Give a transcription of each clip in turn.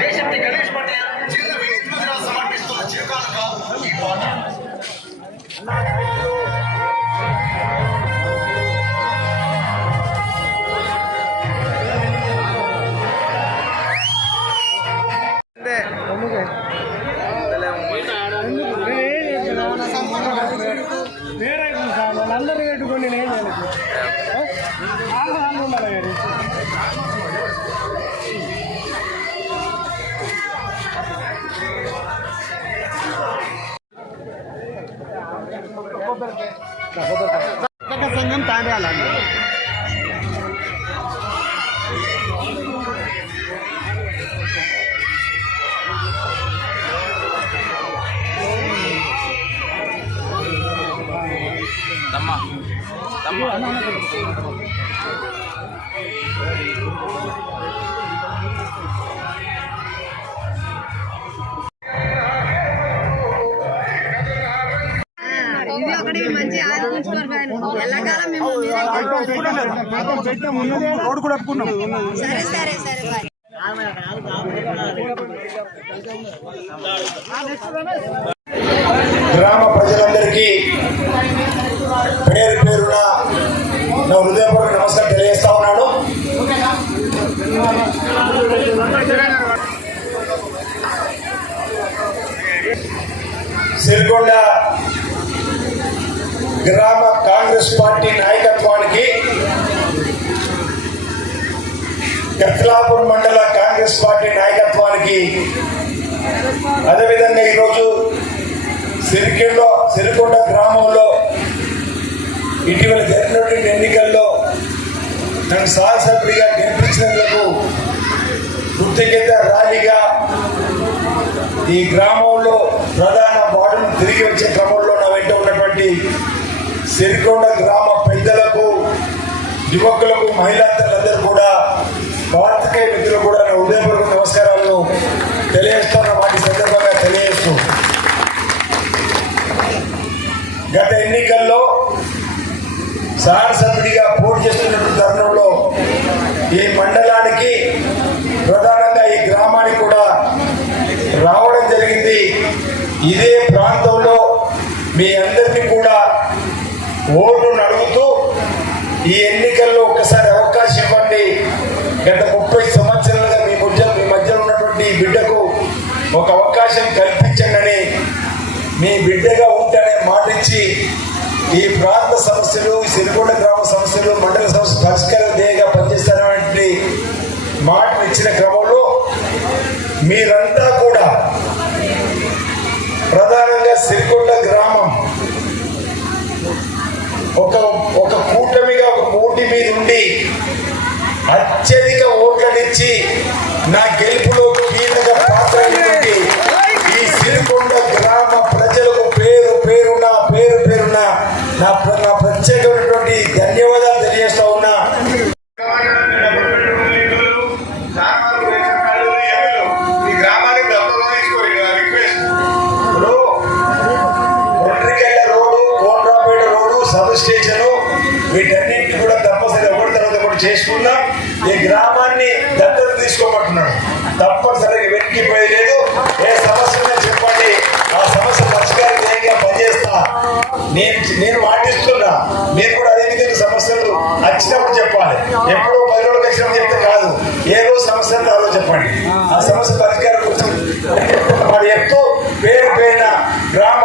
దేశప్తి గణేష్ పటేల్ జిల్లా వినీత్ గుజరాత్ సమర్పిస్తున్న చిరుకానుక ఈ పాట వేరే నేను సంఘం తాగాలండి ఇది ఎల్లకాలం రోడ్డు కూడా ఒప్పుకున్నాం సరే సరే సరే గ్రామ ప్రజలందరికీ పేరు పేరున నా హృదయపూర్వక నమస్కారం తెలియజేస్తా ఉన్నాను. సిరికొండ గ్రామ కాంగ్రెస్ పార్టీ నాయకత్వానికి కత్లాపూర్ మండల కాంగ్రెస్ పార్టీ నాయకత్వానికి అదేవిధంగా ఈరోజు సిరికిల్లో సిరికొండ గ్రామంలో ఇటీవల జరిగినటువంటి ఎన్నికల్లో నన్ను సాహసప్రిగా గెలిపించినందుకు కృతజ్ఞత ర్యాలీగా ఈ గ్రామంలో ప్రధాన వార్డును తిరిగి వచ్చే క్రమంలో నా వెంట ఉన్నటువంటి సిరికొండ గ్రామ పెద్దలకు యువకులకు మహిళలందరూ కూడా పాత్రికేయ మిత్రులు కూడా నా నమస్కారాలను తెలియజేస్తున్న. వాటి సందర్భంగా తెలియజేస్తూ. గత ఎన్నికల్లో సభ్యుడిగా పోటీ చేస్తున్న తరుణంలో ఈ మండలానికి ప్రధానంగా ఈ గ్రామానికి కూడా రావడం జరిగింది. ఇదే ప్రాంతంలో మీ అందరినీ కూడా ఓటును అడుగుతూ ఈ ఎన్నికల్లో ఒకసారి అవకాశం ఇవ్వండి. గత ముప్పై సంవత్సరాలుగా మీ మధ్య మీ మధ్యలో ఉన్నటువంటి ఈ బిడ్డకు ఒక అవకాశం కల్పించండి మీ బిడ్డగా ఉంటానే మాటిచ్చి ఈ ప్రాంత సమస్యలు ఈ సిరికొండ గ్రామ సమస్యలు మండల సమస్య పరిష్కార ధ్యేయంగా పనిచేస్తారనేటువంటి మాట ఇచ్చిన క్రమంలో మీరంతా కూడా ఒక ఒక కూటమిగా ఒక కూటి మీద ఉండి అత్యధిక ఓట్లనిచ్చి నా గెలుపులో సబ్ స్టేషన్ వీటన్నింటినీ కూడా తప్పనిసరి ఒకటి తర్వాత ఒకటి చేసుకున్నా ఈ గ్రామాన్ని దత్తత తీసుకోమంటున్నాడు. తప్పనిసరిగా వెనక్కి లేదు ఏ సమస్య చెప్పండి. ఆ సమస్య పరిష్కారం ధ్యేయంగా పనిచేస్తా. నేను నేను మాటిస్తున్నా. మీరు కూడా అదే విధంగా సమస్యలు వచ్చినప్పుడు చెప్పాలి. ఎప్పుడో పది రోజులకు వచ్చినప్పుడు చెప్తే కాదు. ఏ రోజు సమస్య ఉందో రోజు చెప్పండి. ఆ సమస్య పరిష్కారం కోసం మరి చెప్తూ పేరు పేరున గ్రామ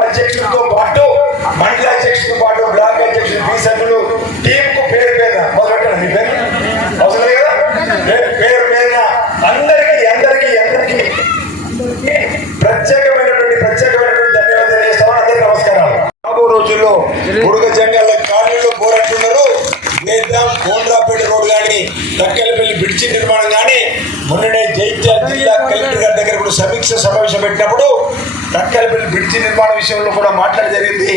మొన్ననే జైత్యాల జిల్లా కలెక్టర్ గారి దగ్గర కూడా సమీక్ష సమావేశం పెట్టినప్పుడు దక్కలపల్లి బ్రిడ్జి నిర్మాణ విషయంలో కూడా మాట్లాడడం జరిగింది.